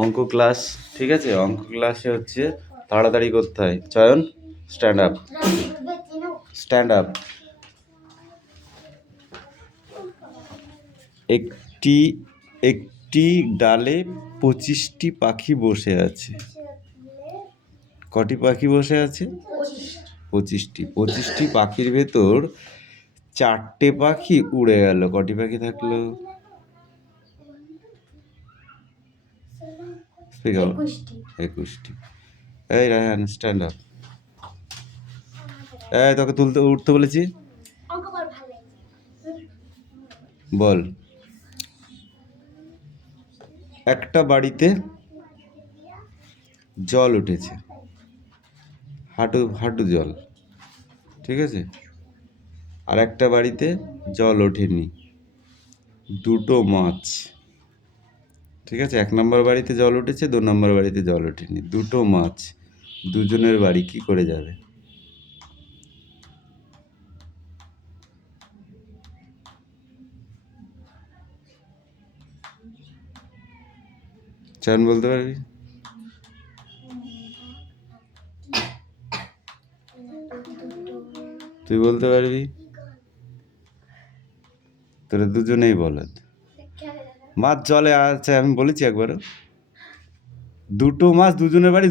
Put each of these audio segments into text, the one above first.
অঙ্ক ক্লাস, ঠিক আছে? অঙ্ক ক্লাসে হচ্ছে তাড়াতাড়ি করতে হয়। চয়ন, স্ট্যান্ড আপ, স্ট্যান্ড আপ। একটি একটি ডালে 25টি পাখি বসে আছে। কটি পাখি বসে আছে? 25টি। 25টি পাখির ভেতর 4টে পাখি উড়ে গেল। কটি পাখি থাকলো? 21টি। এই রায়হান, স্ট্যান্ড আপ। এই তোকে উঠতে বলেছি। বল। একটা বাড়িতে জল উঠেছে, হাঁটু হাঁটু জল, ঠিক আছে? আর একটা বাড়িতে জল ওঠেনি, দুটো মাছ, ঠিক আছে? 1 নম্বর বাড়িতে জল উঠেছে, 2 নম্বর বাড়িতে জল ওঠেনি, দুটো মাছ। দুজনের বাড়ি কি করে যাবে? চান বলতে পারবি? তুই বলতে পারবি? তোরা দুজনেই বলদ। মাছ জলে আছে, আমি বলেছি একবারও। দুটো মাছ দুজনের বাড়ি,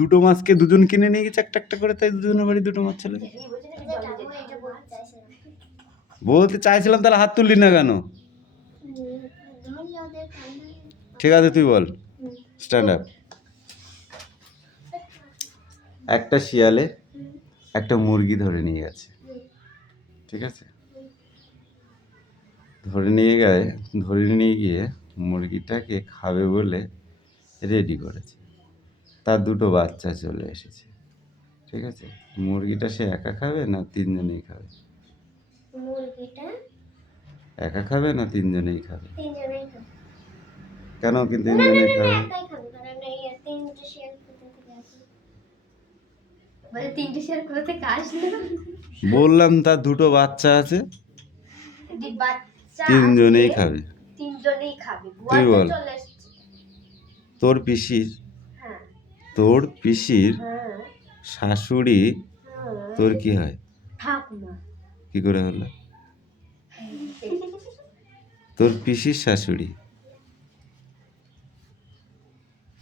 দুটো মাছকে দুজন কিনে নিয়ে গেছে একটা একটা করে, তাই দুজনের বাড়ি দুটো মাছ চলে গেছে। বলতে চাইছিলাম, তাহলে হাত তুললি না কেন? ঠিক আছে, তুই বল। Stand up. একটা শিয়ালে একটা মুরগি ধরে নিয়ে গেছে, ঠিক আছে? ধরে নিয়ে গিয়ে মুরগিটাকে খাবে বলে রেডি করেছে। তার দুটো বাচ্চা চলে এসেছে, ঠিক আছে? মুরগিটা সে একা খাবে না তিনজনেই খাবে? মুরগিটা একা খাবে না তিনজনেই খাবে? তিনজনেই খাবে। কেন কি তিনজনেই খাবে? একাই খাবে, কারণ এই তিনটে শেয়ার বলে তিনটে শেয়ার কোথা থেকে আসলো? বললাম তার দুটো বাচ্চা আছে, তিনজনেই খাবে। তিনজনেই খাবে। তুই বল। তোর পিসির শাশুড়ি তোর কি হয়? ঠাকুমা। কি করে হলো? তোর পিসির শাশুড়ি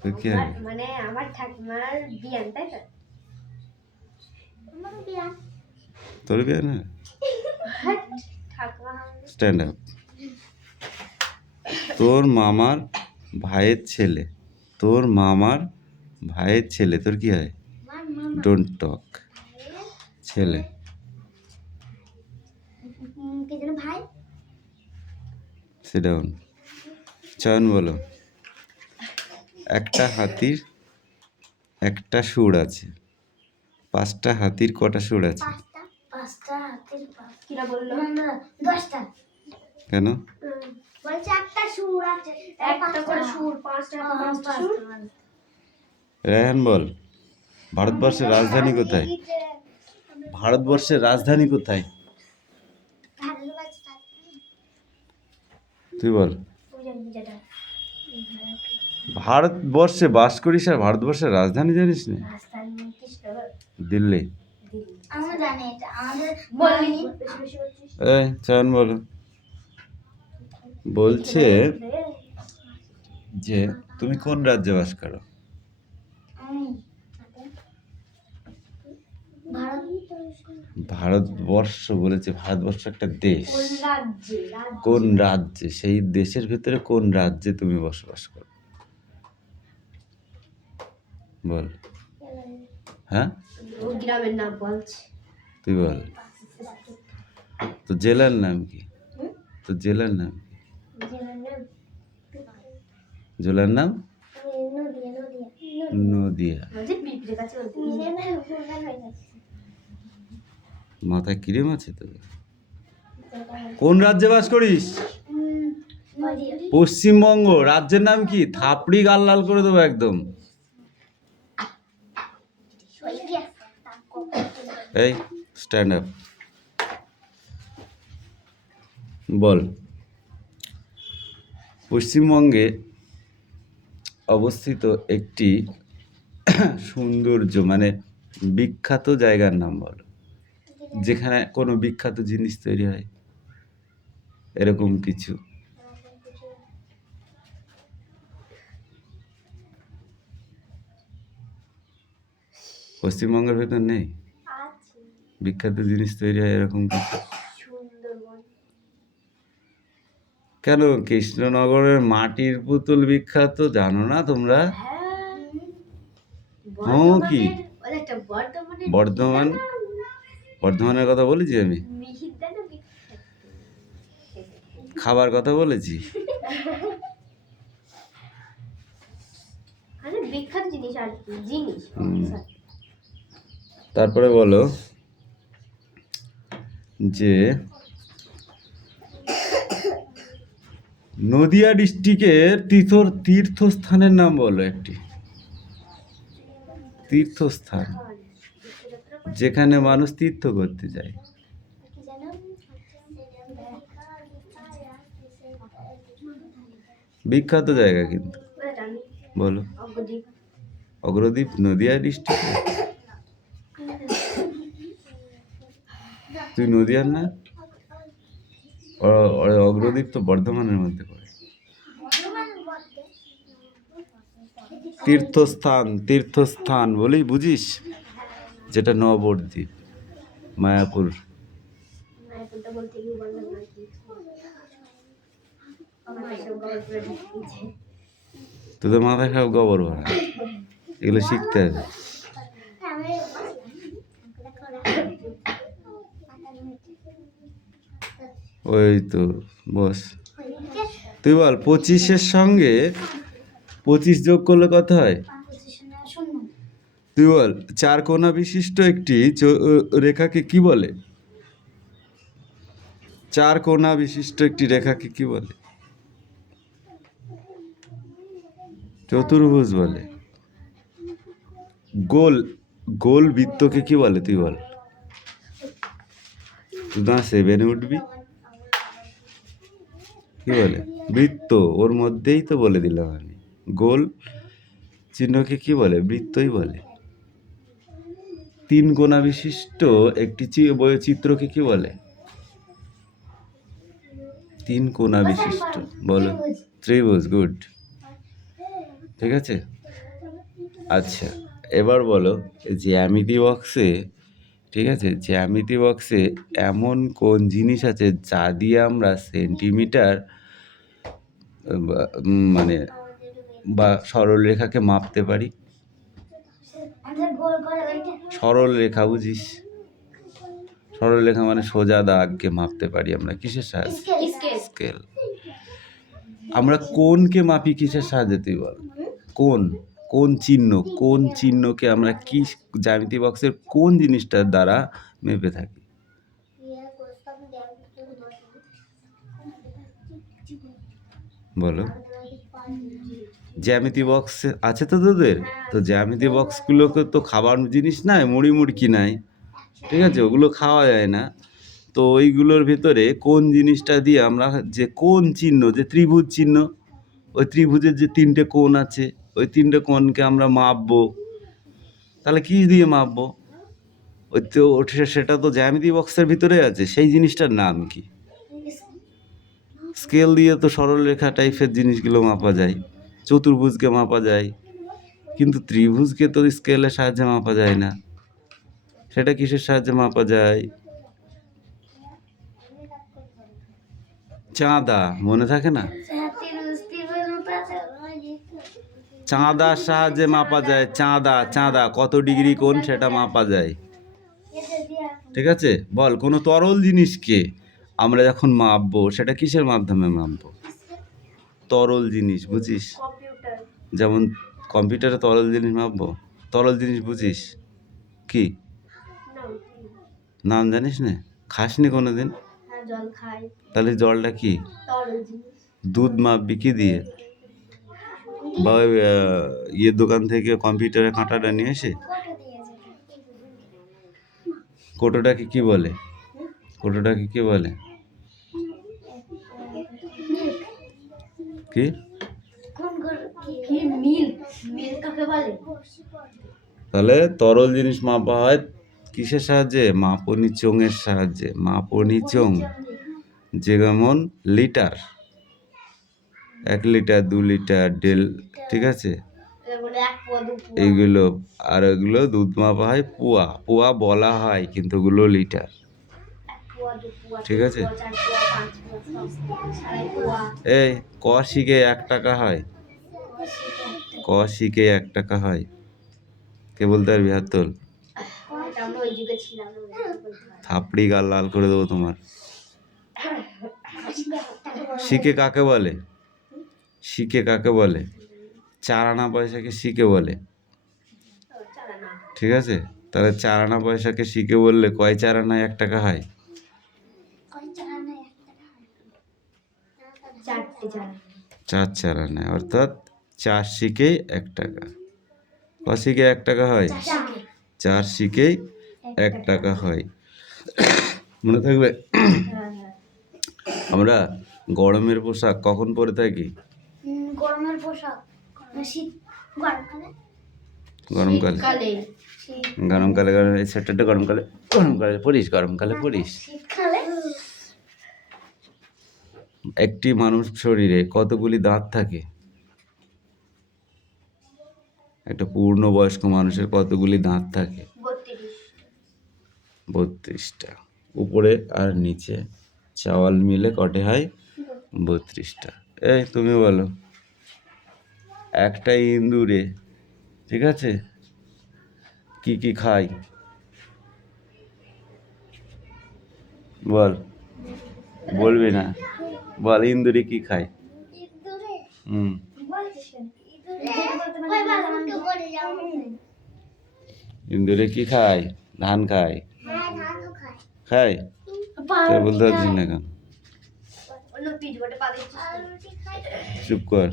তোর কি হয়? মানে আমার ঠাকুমার বিয়ান, তাই তো? আমার বিয়ান। তোর বিয়ান না? ঠাকুমা। Stand up. তোর মামার ভাইয়ের ছেলে তোর কি হয়? Don't talk. ছেলে। Sit down. চয়ন বলো। একটা হাতির একটা সুর আছে, 5টা হাতির কটা সুর আছে? 5টা হাতির কিরা বললো? 10টা। কেন? বলছে একটা সুর আছে, একটা করে সুর, 5টা সুর। রায়হান বল। ভারতবর্ষের রাজধানী কোথায়? তুই বল। ভারতবর্ষে বাস করিস আর ভারতবর্ষের রাজধানী জানিস না? দিল্লি। চয়ন বলো। বলছে যে তুমি কোন রাজ্যে বাস করো? ভারতবর্ষ বলেছে। ভারতবর্ষ একটা দেশ। কোন রাজ্যে? সেই দেশের ভিতরে কোন রাজ্যে তুমি বসবাস করো? বল। হ্যাঁ, গ্রামের নাম বলছি, তুই বল। তো জেলার নাম কি? জেলার নাম নদিয়া। মাথায় কিরেম আছে তো? কোন রাজ্যে বাস করিস? পশ্চিমবঙ্গ। রাজ্যের নাম কি? থাপড়ি গাল লাল করে দেবো একদম। এই স্ট্যান্ড আপ, বল। পশ্চিমবঙ্গে অবস্থিত একটি সৌন্দর্য মানে বিখ্যাত জায়গার নাম বলো, যেখানে কোনো বিখ্যাত জিনিস তৈরি হয়, এরকম কিছু। পশ্চিমবঙ্গের ভেতর নেই বিখ্যাত জিনিস তৈরি হয় এরকম কিছু? কেন, কৃষ্ণনগরের মাটির পুতুল বিখ্যাত, জানো না তোমরা? হ্যাঁ, কি বর্ধমান? বর্ধমানের কথা বলেছি আমি? খাবার কথা বলেছি? তারপরে বলো যে নদিয়া ডিস্ট্রিক্টের তীর্থস্থানের নাম বলো একটি। তীর্থস্থান যেখানে মানুষ তীর্থ করতে যায়। বিখ্যাত জায়গা কিন্তু, বলো। অগ্রদ্বীপ নদিয়া ডিস্ট্রিক্ট? তুই নদিয়ার না? অগ্রদ্বীপ তো বর্ধমানের মধ্যে পড়ে। তীর্থস্থান বলেই বুঝিস, যেটা নবদ্বীপ, মায়াপুর। তোদের মাথায় খাও গোবর ভরা, এগুলো শিখতে হবে। ওই তো বস, তুই বল 25-এর সঙ্গে 25 যোগ করলে কত হয়? তুই বল, 4 কোণা বিশিষ্ট একটি রেখাকে কি বলে? 4 কোণা বিশিষ্ট একটি রেখাকে কি বলে? চতুর্ভুজ বলে। গোল বৃত্তকে কি বলে তুই বল? তুই না 7-এ উঠবি, কি বলে? বৃত্ত, ওর মধ্যেই তো বলে দিলাম আমি। গোল চিহ্নকে কি বলে? বৃত্তই বলে। 3 কোণা বিশিষ্ট একটি চিত্রকে কি বলে? 3 কোণা বিশিষ্ট, বলো। ত্রিভুজ। গুড, ঠিক আছে। আচ্ছা, এবার বলো জ্যামিতি বক্সে, ঠিক আছে, জ্যামিতি বক্সে এমন কোন জিনিস আছে যা দিয়ে আমরা সেন্টিমিটার মানে বা সরল রেখাকে মাপতে পারি? সরল রেখা বুঝিস? সরল রেখা মানে সোজা দাগকে মাপতে পারি আমরা কিসের সাহায্যে? স্কেল। আমরা কোনকে মাপি কিসের সাহায্যে তুই বল? কোন চিহ্নকে আমরা কি জ্যামিতি বক্সের কোন জিনিসটার দ্বারা মেপে থাকি? বলো। জ্যামিতি বক্স আছে তো তোদের? তো জ্যামিতি বক্সগুলোকে তো খাবার জিনিস নাই, মুড়কি নাই, ঠিক আছে, ওগুলো খাওয়া যায় না। তো ওইগুলোর ভেতরে কোন জিনিসটা দিয়ে আমরা, যে কোন চিহ্ন, যে ত্রিভুজ চিহ্ন, ওই ত্রিভুজের যে 3টে কোণ আছে, ওই 3টে কোণকে আমরা মাপবো, তাহলে কি দিয়ে মাপবো? ওই তো সেটা তো জ্যামিতি বক্সের ভিতরে আছে, সেই জিনিসটার নাম কি? স্কেল দিয়ে তো সরল রেখা টাইপের জিনিসগুলো মাপা যায়, চতুর্ভুজকে মাপা যায়, কিন্তু ত্রিভুজকে তো স্কেলের সাহায্যে মাপা যায় না। সেটা কিসের সাহায্যে মাপা যায়? চাঁদা, মনে থাকে না? চাঁদার সাহায্যে মাপা যায়। চাঁদা কত ডিগ্রি কোণ সেটা মাপা যায়, ঠিক আছে। বল, কোনো তরল জিনিসকে আমরা যখন মাপবো সেটা কিসের মাধ্যমে মাপবো? তরল জিনিস বুঝিস? যেমন কম্পিউটারে তরল জিনিস মাপবো। তরল জিনিস বুঝিস কি? নাম জানিস না? খাসনি কোনোদিন? তাহলে জলটা কি? দুধ মাপবি কি দিয়ে? বা ইয়ের দোকান থেকে কম্পিউটারের কাঁটাটা নিয়ে এসে কোটোটাকে কি বলে? কোটোটাকে কি বলে? কি? তাহলে তরল জিনিস মাপা হয় কিসের সাহায্যে? মাপনি চোঙের সাহায্যে। মাপনি চোঙ যেমন লিটার, 1 লিটার, 2 লিটার, 1.5, ঠিক আছে, এইগুলো। আর ওগুলো দুধ মাপা হয় পোয়া। পোয়া বলা হয় কিন্তু ওগুলো লিটার, ঠিক আছে। এই ক শিখে 1 টাকা হয়, ক শিখে 1 টাকা হয়, কে বলতে পারবি? হাত তোল। থাপড়ি গাল লাল করে দেবো তোমার। শিখে কাকে বলে? শিখে কাকে বলে? 4 আনা পয়সাকে শিখে বলে, ঠিক আছে। তাহলে 4 আনা পয়সাকে শিখে বললে কয় 4 আনায় 1 টাকা হয়? 4 আনায়, অর্থাৎ 4 শিখেই 1 টাকা। ক শিখে 1 টাকা হয়? 4 শিখেই 1 টাকা হয়। মনে থাকবে? আমরা গরমের পোশাক কখন পরে থাকি? গরমের পোশাক গরমকালে। গরমকালে এই সোয়েটারটা গরমকালে পরিস, গরমকালে পরিস। একটি মানুষ শরীরে কতগুলি দাঁত থাকে? একটা পূর্ণবয়স্ক মানুষের কতগুলি দাঁত থাকে? 32টা। উপরে আর নিচে চাওয়াল মিলে কটে হয়? 32টা। এই তুমি বলো, একটা ইঁদুরে, ঠিক আছে, কি কি খায়? বল, বলবি না? বল, ইঁদুরে কি খায়? ইঁদুরে কি খায়? ধান খায়। খায়? তাই বলতে পারছিস না কেন? চুপ কর।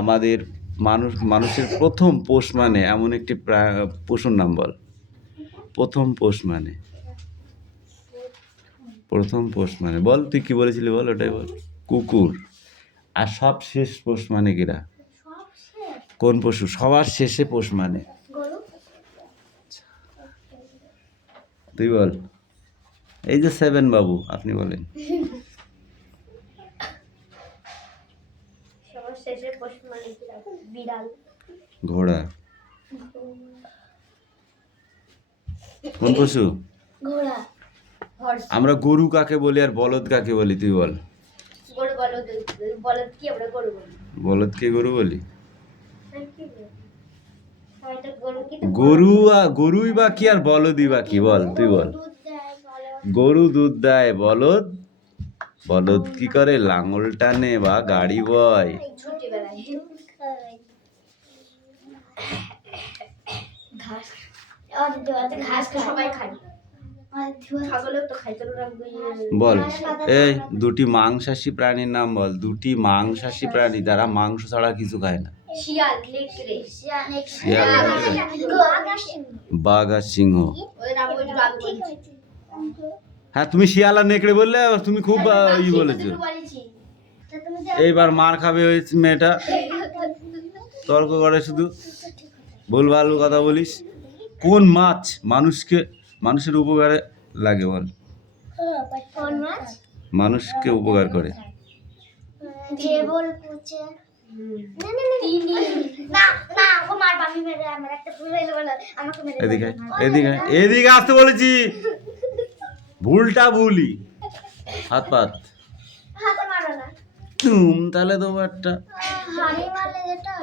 আমাদের মানুষের প্রথম পোষ মানে এমন একটি পশুর নাম বল। প্রথম পোষ মানে, প্রথম পোষ মানে বল, তুই কি বলেছিলি বল, ওটাই বল। কুকুর। আর সব শেষ পোষ মানে কিরা? কোন পশু সবার শেষে পোষ মানে? তুই বল। এই যে 7 বাবু, আপনি বলেন। ঘোড়া। কোন পশু? ঘোড়া। আমরা গরু কাকে বলি আর বলদ কাকে বলি? তুই বল। বলদকে গরু বলি। গরুই বা কি আর বলদই বা কি? বল, তুই বল। গরু দুধ দেয়, বলদ কি করে? লাঙল টানে বা গাড়ি বয়। বল, এই 2টি মাংসাশী প্রাণীর নাম বল। 2টি মাংসাশী প্রাণী যারা মাংস ছাড়া কিছু খায় না। শিয়াল, বাঘ আর সিংহ। হ্যাঁ, তুমি শিয়াল আর নেকড়ে বললে, তুমি খুব বলেছো। এইবার মার খাবে ওই মেয়েটা, তর্ক করে শুধু, ভুলভাল কথা বলিস। কোন মাছ মানুষের উপকারে লাগে বল? মানুষকে উপকার করে? এদিকে এদিকে এদিকে আসতে বলেছি। ভুলটা ভুলই। হাত পাত। তাহলে তোমারটা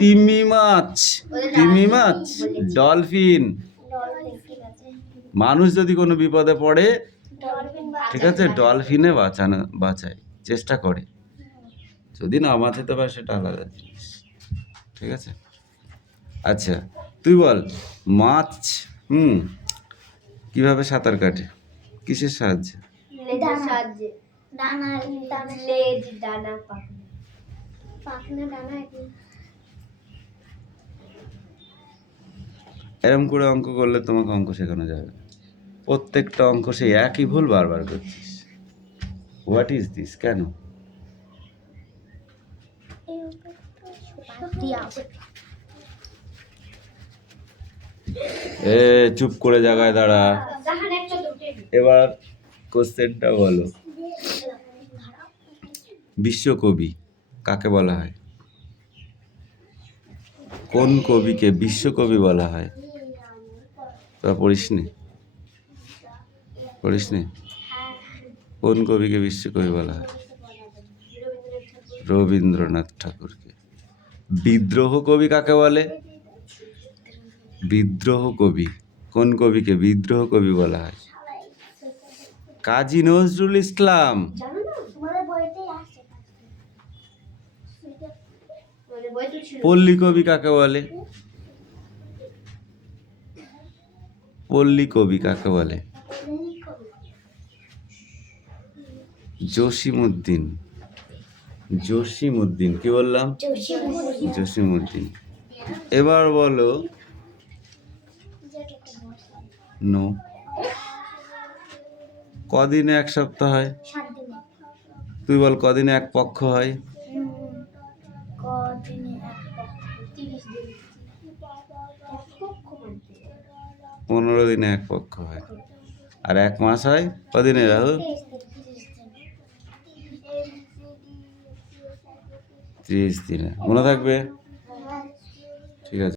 তিমি মাছ, ডলফিন। মানুষ যদি কোনো বিপদে পড়ে, ঠিক আছে, ডলফিনে বাঁচায় চেষ্টা করে। যদি না বাঁচাতে পারে সেটা আলাদা জিনিস, ঠিক আছে। আচ্ছা, তুই বল, মাছ কিভাবে সাঁতার কাটে? কিসের সাহায্যে? এরম করে অঙ্ক করলে তোমাকে অঙ্ক শেখানো যাবে। প্রত্যেকটা অঙ্ক সেই একই ভুল বারবার করছিস। What is this? কেন? এ চুপ করে জায়গায় দাঁড়া। এবার কোশ্চেনটা বলো। বিশ্বকবি কাকে বলা হয়? কোন কবিকে বিশ্বকবি বলা হয়? তোরা পড়িসনি? কোন কবিকে বিশ্বকবি বলা হয়? রবীন্দ্রনাথ ঠাকুরকে। বিদ্রোহ কবি কাকে বলে? বিদ্রোহ কবি কোন কবিকে বিদ্রোহ কবি বলা হয়? কাজী নজরুল ইসলাম। পল্লী কবি কাকে বলে? পল্লী কবি কাকে বলে? জসিমউদ্দিন। কি বললাম? জসিমউদ্দিন। এবার বলো নো। কদিনে এক সপ্তাহ হয়? তুই বল কদিনে এক পক্ষ হয়? 15 দিনে এক পক্ষ হয়। আর এক মাস হয় কদিনে রাহুল? 30 দিনে। মনে থাকবে? ঠিক আছে।